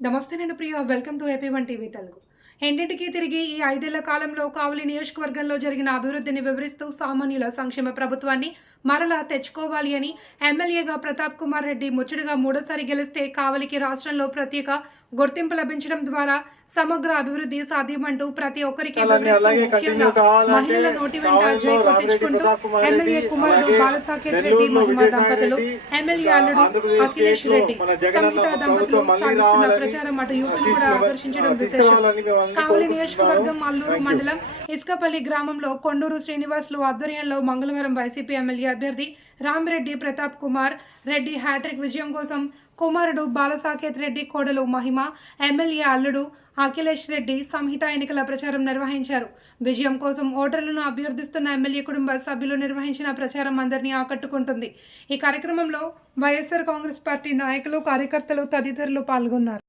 నమస్తే నేను ప్రియ welcome to ఏపీ1 TV Telugu. ఇంటింటికి తిరిగి ఈ 5 ఏళ్ల కాలంలో కావలి నియోజకవర్గంలో జరిగిన అభివృద్ధిని వివరిస్తూ సామాన్యుల సంక్షేమ ప్రభుత్వాన్ని మరలా తెచ్చుకోవాలి అని ఎమ్మెల్యేగా ప్రతాప్ కుమార్ రెడ్డి ముచ్చటగా మూడోసారి గెలిస్తే కావలికి రాష్ట్రంలో ప్రత్యేక గుర్తింపు లభించడం ద్వారా సమగ్ర అభివృద్ధి సాధ్యమంటూ ప్రతి ఒక్కరికి ముఖ్యంగా మహిళల నోటి వెంట జై కొట్టించుకుంటూ ఎమ్మెల్యే కుమారుడు బాలసాకేత్ రెడ్డి మహిమా దంపతులు, ఎమ్మెల్యే అల్లుడు అఖిలేష్ రెడ్డి సంహిత దంపతులు సాగిస్తున్న ప్రచారం అటు యువతను కూడా ఆకర్షించడం విశేషం. కావలి నియోజకవర్గం అల్లూరు మండలం ఇసుకపల్లి గ్రామంలో కొండూరు శ్రీనివాసులు ఆధ్వర్యంలో మంగళవారం వైసీపీ ఎమ్మెల్యే అభ్యర్థి రామిరెడ్డి ప్రతాప్ కుమార్ రెడ్డి హ్యాట్రిక్ విజయం కోసం కుమారుడు బాలసాకేత్ రెడ్డి కోడలు మహిమ, ఎమ్మెల్యే అల్లుడు అఖిలేష్ రెడ్డి సంహిత ఎన్నికల ప్రచారం నిర్వహించారు. విజయం కోసం ఓటర్లను అభ్యర్థిస్తున్న ఎమ్మెల్యే కుటుంబ సభ్యులు నిర్వహించిన ప్రచారం అందరినీ ఆకట్టుకుంటుంది. ఈ కార్యక్రమంలో వైఎస్ఆర్ కాంగ్రెస్ పార్టీ నాయకులు, కార్యకర్తలు తదితరులు పాల్గొన్నారు.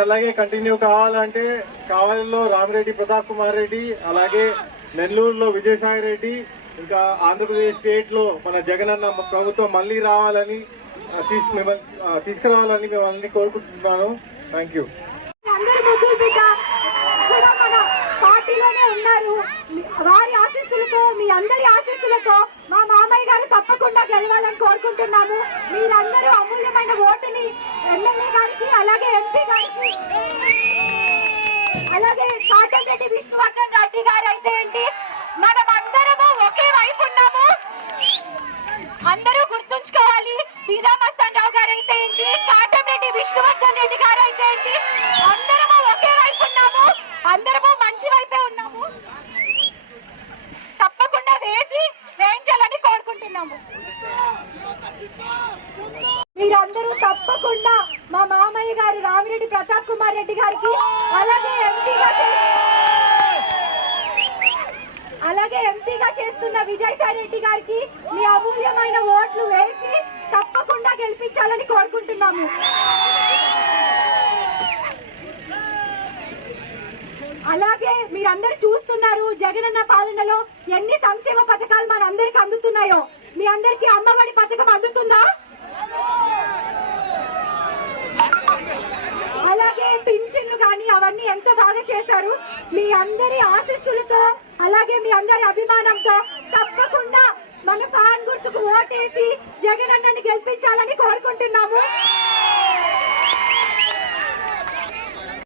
అలాగే కంటిన్యూ కావాలంటే కావలిలో రామిరెడ్డి ప్రతాప్ కుమార్ రెడ్డి, అలాగే నెల్లూరులో విజయసాయి రెడ్డి, ఇంకా ఆంధ్రప్రదేశ్ స్టేట్ లో మన జగనన్న ప్రభుత్వం మళ్ళీ రావాలని తీసుకురావాలని మిమ్మల్ని కోరుకుంటున్నాను. Thank you. వారి ఆశీస్సులతో, మీ అందరి ఆశీస్సులతో మా మామయ్య గారు తప్పకుండా గెలవాలని కోరుకుంటున్నాము. మీరందరూ అమూల్యమైన ఓటుని ఎమ్మెల్యే గారికి, అలాగే ఎంపీ గారికి, అలాగే కాటంరెడ్డి విష్ణువర్ధన్ రెడ్డి గారు అయితే ఏంటి, మనం అందరము ఒకే వైపు ఉన్నాము. అందరూ గుర్తుంచుకోవాలి. సీతామస్తన్ రావు గారు అయితే ఏంటి, కాటంరెడ్డి విష్ణువర్ధన్ రెడ్డి గారు అయితే ఏంటి, అందరము ఒకే వైపు ఉన్నాము. అందరము మంచి వైపే ఉన్నాము. తప్పకుండా వేయించాలని కోరుకుంటున్నాము. మీరందరూ తప్పకుండా మా మామయ్య గారు రామిరెడ్డి ప్రతాప్ కుమార్ రెడ్డి గారికి, అలాగే ఎంపీగా చేస్తున్న విజయసాయి రెడ్డి గారికి మీ అమూల్యమైన ఓట్లు వేసి తప్పకుండా గెలిపించాలని కోరుకుంటున్నాము. అలాగే మీరందరూ చూస్తున్నారు జగనన్న పాలనలో ఎన్ని సంక్షేమ పథకాలు మన అందరికి అందుతున్నాయో. మీ అందరికి అమ్మఒడి పథకం అందుతుందా? అలాగే పింఛన్లు కానీ అవన్నీ ఎంతో బాగా చేశారు. మీ అందరి ఆశీస్సులతో, అలాగే మీ అందరి అభిమానంతో తప్పకుండా మన ఫ్యాన్ గుర్తుకు ఓటేసి జగనన్నని గెలిపించాలని కోరుకుంటున్నాము.